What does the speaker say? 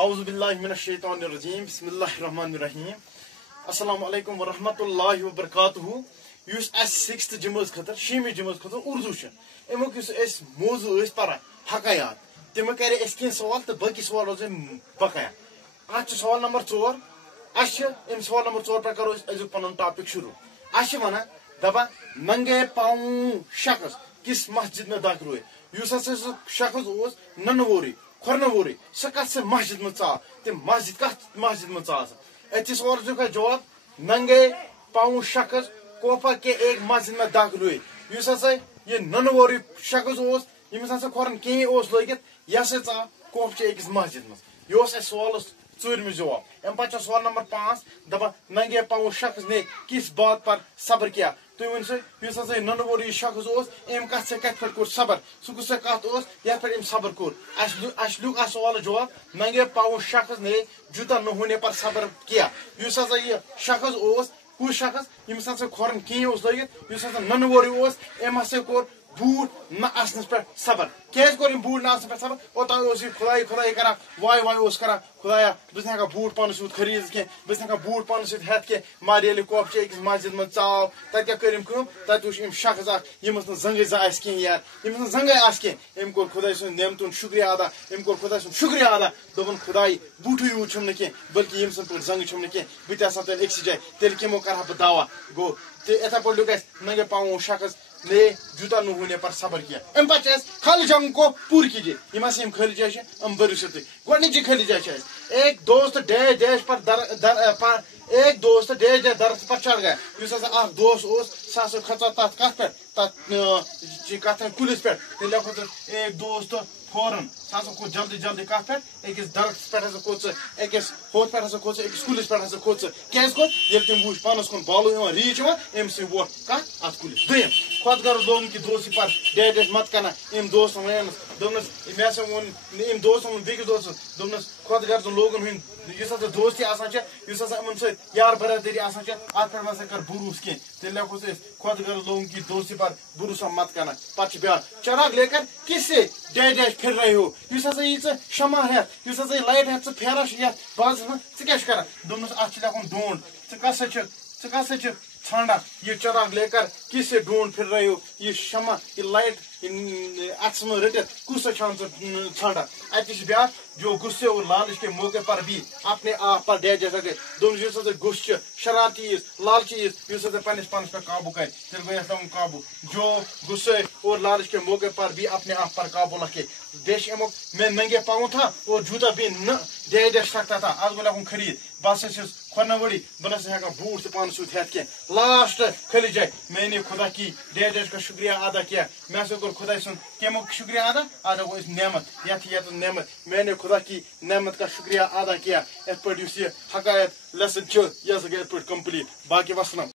اعوذ باللہ من الشیطان الرجیم بسم اللہ الرحمن الرحیم السلام علیکم ورحمۃ اللہ وبرکاتہ یس سکستھ جماعت خطر شیمی جماعت خطر اردو امیک موضوع پران حقایات تمو کر کی سوال تو باقی سوال روز بقایا ات سوال نمبر 4 ام سوال نمبر 4 پہ کرو ازیک پن ٹاپک شروع ونان دپان ننگے پاؤں شخص کس مسجد میں داخل ہوئے اس ہسا شخص ننوری کھورنوری سہ کت سے مسجد میں ژاو تم مسجد کت مسجد میں ژاو اتھی سوال کا جواب ننگے پاؤں شخص کوپا کے ایک مسجد میں داخل ہوئے اس ہسا یہ ننوری شخص یمس ہسا کھورن کہیں لگت یہ ہسا ژاو کوپچہ اکس مسجد میں یہ سوالس ژورمس جواب ام پتہ سوال نمبر 5 دپان ننگے پاؤں شخص نے کس بات پر صبر کیا تھی ون سا اس ہسا ننوری شخص ام کت سے کت پہ کور صبر سہ کس کت یت پہ ام صبر کور اس لوگ سوال جواب ننگے پاؤں شخص نے جوتا نہ ہونے پر صبر کیا اس ہسا یہ شخص کس شخص یمس ہسا کھورن کہیں لگت اس ہسا ننوری ام ہسا کور بوٹ نہ آسنس پہ صبر کیاز کور بوٹ نہ آسنس پہ صبر اوتان خدائی خدائی کران وائے وائے کران خدایا بس ہکا بوٹ پانس سوت خرید کی بس ہکا بوٹ پانس سوت ہت کی مار یل کوپچہ اکس مسجد من ژاو تت کیا کرم کم تت وچ ام شخص یمس نہ زنگے آس کہیں یار یمس نہ زنگے آس کہیں ام کور خدائی سن نعمتن شکریہ ادا ام کور خدائی سن شکریہ ادا دپن خدائی بوٹو یوت چھم نہ کی بلکہ یم سن پہ زنگ چھم نہ کی بت آسا تیل اکس جائے تیل کمو کرہا بہ دعوا گو اتھا پہ لوگ ننگے پاؤں شخص نے جوتا نہ ہونے پر صبر کیا ام پہ خالی جنگ کو پور کیجیے یم ہسا یم خالی جائے ام بھرو سا تھی گۄڈنِچی خالی جائے ایک دوست ڈیش ڈیش پر ایک دوست ڈیش ڈیش درخت پر چڑھ گیا اس ہسا اخ دوست سہ ہسا کھژا تت کت پہ تت کلس پہ تیل ایک دوست فوراً سہ ہسا کھوت جلدی جلدی کت پہ اکس درخت پہ ہسا کھوت اکس ہوت پہ ہسا کھوت اکس کلس پہ ہسا کھوت کیاز کھوت یل تم وچ پانس کن بالو ریچ ام سی ووت کت ات کلس دویم خود غرض لوگن کہ دوستی پر ڈیش ڈیش مت کرنا ام دوست ونس دپنس مے ہسا وون ام دوست وون بیکس دوستس دپنس خود غرض لوگن ہند اس ہسا دوستی آسان اس ہسا امن ست یار برادری آسان ات پہ مت کر بروس کی تیل لیکھوس خود غرض لوگن کی دوستی پر بھروسہ مت کرنا پتہ بیاکھ چراغ لے کر کس سے ڈیش ڈیش پھر رہے ہو اس ہسا یہ شمع ہتھ اس ہسا یہ لائٹ ہتھ پھیران یتھ بازرس من ژٕ کیاہ کران دپنس ات لیکھن ڈونڈ ژٕ کسا ژھانڈا یہ چراغ لے کر کس سے ڈھونڈ پھر رہے ہو یہ شمع یہ لائٹ اتس میں رٹت کس سے ژھانڈا اتش بیاکھ جو غصے اور لالچ کے موقع پر بھی اپنے آپ پر ڈیش جیسا کہ دونوں اس غصہ شرارتی لالچی اس پنس پانس پہ قابو کر تیل گو یتھ قابو جو غصے اور لالچ کے موقع پر بھی اپنے آپ پر قابو رکھے بیش امیک میں ننگے پاؤں تھا اور جوتا بھی نہ ڈیش ڈیش سکتا تھا آج گو لیکن خرید بس کھورنوری بہ نسا ہیکان بوٹ تہ پانس سوت ہتھ کی لاسٹ کھلی جائے میں نے خدا کی ڈیش ڈیش کا شکریہ ادا کیا میں ہسا کور خدا سن کمیک شکریہ ادا گو نعمت یت نعمت میں نے خدا کی نعمت کا شکریہ ادا کیا ات پہ یہ حقایت لیسن یہ گئی ات پہ کمپلیٹ باقی وسلام